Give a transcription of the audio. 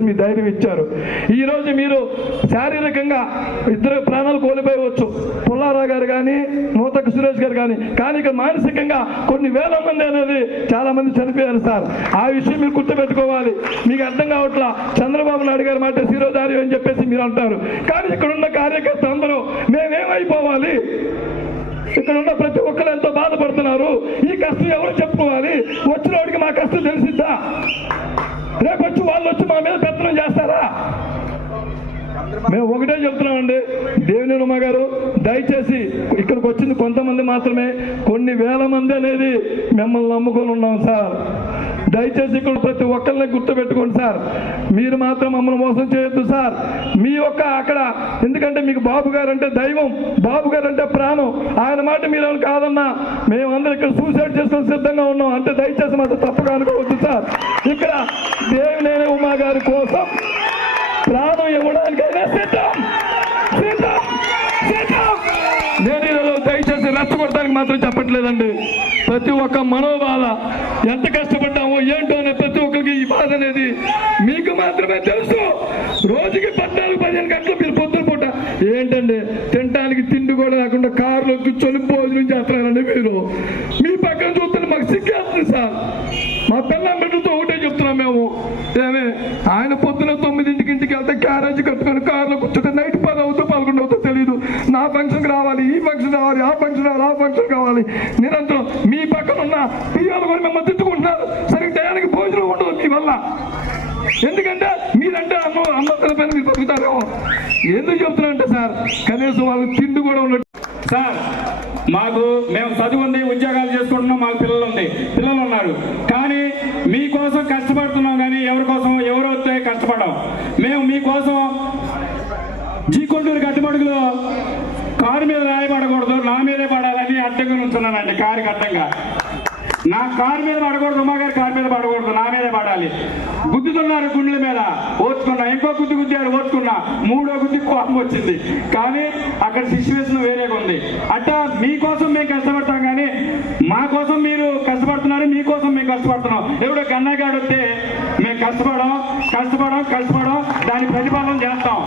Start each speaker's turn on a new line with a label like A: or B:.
A: మీ ధైర్యం ఇచ్చారు. ఈరోజు మీరు శారీరకంగా ఇద్దరు ప్రాణాలు కోల్పోయవచ్చు. పుల్లారావు గారు కానీ నూతక సురేష్ గారు కానీ కానీ ఇక మానసికంగా కొన్ని వేల మంది అనేది చాలా మంది చనిపోయారు సార్. ఆ విషయం మీరు గుర్తుపెట్టుకోవాలి. మీకు అర్థం కావట్లా? చంద్రబాబు నాయుడు గారు మాట శిరోధార్యం అని చెప్పేసి మీరు అంటారు. కానీ ఇక్కడ ఉన్న కార్యకర్త అందరూ మేమేమైపోవాలి? ఇక్కడ ఉన్న ప్రతి ఒక్కరు ఎంతో బాధపడుతున్నారు. ఈ కష్టం ఎవరు చెప్పుకోవాలి? వచ్చిన వాడికి మా కష్టం తెలిసిద్దా? మీద పెత్తనం చేస్తారా? మేము ఒకటే చెప్తున్నామండి. దేవుని ఉమ్మ గారు దయచేసి ఇక్కడికి వచ్చింది కొంతమంది మాత్రమే. కొన్ని వేల మంది అనేది మిమ్మల్ని నమ్ముకొని ఉన్నాం సార్. దయచేసి ఇక్కడ ప్రతి ఒక్కరిని గుర్తుపెట్టుకోండి సార్. మీరు మాత్రం మమ్మల్ని మోసం చేయొద్దు సార్. మీ యొక్క అక్కడ ఎందుకంటే మీకు బాబు గారు అంటే దైవం బాబు గారు అంటే ప్రాణం. ఆయన మాట మీరు కాదన్నా మేమందరం ఇక్కడ సూసైడ్ చేసుకుని సిద్ధంగా ఉన్నాం. అంటే దయచేసి మాత్రం తప్పుగా అనుకోవద్దు సార్. ఇక్కడ దేవినేని ఉమా గారి కోసం కష్టపడటానికి మాత్రం చెప్పట్లేదండి. ప్రతి ఒక్క మనోబాధ ఎంత కష్టపడ్డామో ఏంటో అనే ప్రతి ఒక్కరికి ఈ బాధ అనేది మీకు మాత్రమే తెలుసు. రోజుకి పద్నాలుగు పదిహేను గంటలు మీరు పొద్దున పూట ఏంటండి? తినడానికి తిండి కూడా లేకుండా కారులో కూర్చొని భోజనం చేస్తున్నారండి మీరు. మీ పక్కన చూస్తుంటే మాకు సిగ్గేస్తుంది సార్. మా పిల్ల బిడ్డలతో ఒకటే చెప్తున్నాం మేము. ఏమే ఆయన పొద్దున తొమ్మిదింటికి ఇంటికి వెళ్తే క్యారేజ్ కట్టుకొని కార్లో కూర్చుంటే నైట్ ఆ ఫంక్షన్ ఫంక్షన్కి రావాలి ఈ ఫంక్షన్ రావాలి ఆ ఫంక్షన్ రావాలి ఆ ఫంక్షన్ కావాలి. నిరంతరం మీ పక్కన ఉన్న పిల్లలు కూడా మిమ్మల్ని తిట్టుకుంటున్నారు. సరిగ్గా టయానికి భోజనం ఉండదు మీ వల్ల. ఎందుకంటే మీరంటే అమ్మ అమ్మతల పైన మీరు బతుకుతారేమో. ఎందుకు చెప్తున్నారంటే సార్ కనీసం వాళ్ళకి తిండి కూడా ఉన్నట్టు
B: సార్ మాకు మేము చదువుంది ఉద్యోగాలు చేసుకుంటున్నాం మాకు పిల్లలు ఉంది. పిల్లలు ఉన్నారు. కానీ మీకోసం కష్టపడుతున్నాం కానీ ఎవరి కోసం ఎవరు వస్తే కష్టపడం మేము మీకోసం జీ కొండూరు కట్టుబడుగులో మీద రాయబడకూడదు నా మీదే పడాలని అడ్డంగా ఉంచున్నానండి కారు అడ్డంగా నా కారు మీద పడకూడదు ఉమా గారి కారు మీద పడకూడదు నా మీదే పడాలి. గుద్దుతున్నారు గుండెల మీద ఓర్చుకున్నా. ఇంకో గుద్దు గుద్దారు ఓర్చుకున్నా మూడో గుద్ది కోపం వచ్చింది. కానీ అక్కడ సిచ్యువేషన్ వేరేగా ఉంది. అట్టా మీకోసం మేము కష్టపడతాం కానీ మా కోసం మీరు కష్టపడుతున్నారు మీకోసం మేము కష్టపడుతున్నాం. ఎవడో గన్నగాడు వస్తే మేము కష్టపడం కష్టపడం కష్టపడం దాని ప్రతిఫలం చేస్తాం.